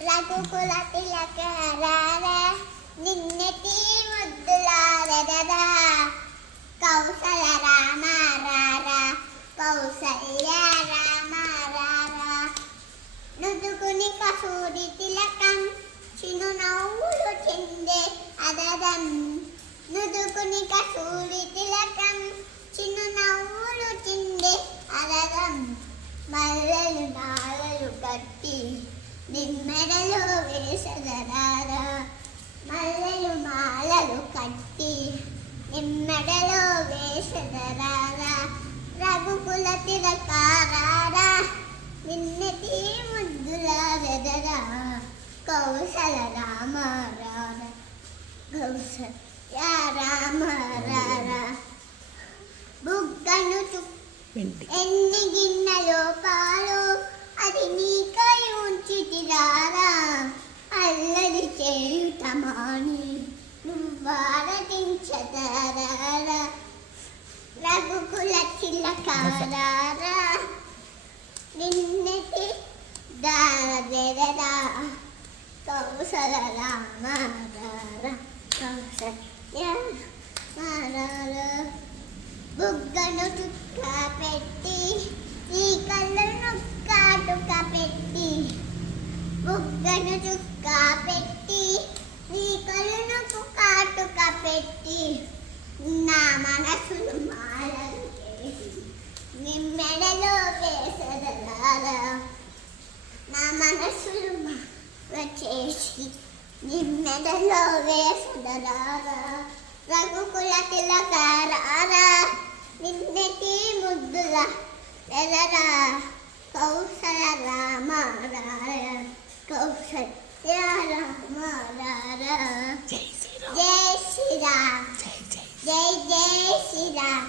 రఘుకుల తిలకరార నిన్నటి ముద్దులారరా కౌసల రామారారా కౌసల్య రామారారా నుదుకుని కసూరి తిలకం చిను నవ్వులు చిందే అదరం నుదుకుని కసూరి తిలకం చిను నవ్వులు చిందే అదరం మల్లెలు నాలలు కట్టి నిమ్మెడలో వేసదరారా మల్లెలు మాలలు కట్టి నిమ్మెడలో వేసదరారా రఘుకుల తిలకారారా నిన్నటి ముద్దులారరా కౌసల రామారార కౌసల్య రామారారా బుగ్గను ఎన్ని గిన్నెలో పాలు అది నీకై ఉంచితిరారా అల్లరి చేయుట మాని నువ్వారటించదరారా రఘుకుల తిలకారారా నిన్నటి దారదెరరా కౌసల రామారారా కౌసల్య రామారారా బుగ్గను చుక్క పెట్టి ఈ కళ్ళను కాటుక పెట్టి బుగ్గను చుక్క పెట్టి ఈ కళ్ళను కాటుక పెట్టి నా మనసును మాలలు చేసి నిమ్మెడలో వేసదరారా నా మనసును చేసి నిమ్మెడలో వేసదరారా రఘుకుల తిలకారారా నిన్నటి ముద్దుల ఎదరా కౌసల రామారార కౌసల్య రామారార జై శ్రీరామ్ జై శ్రీరామ్ జై జై శ్రీరామ్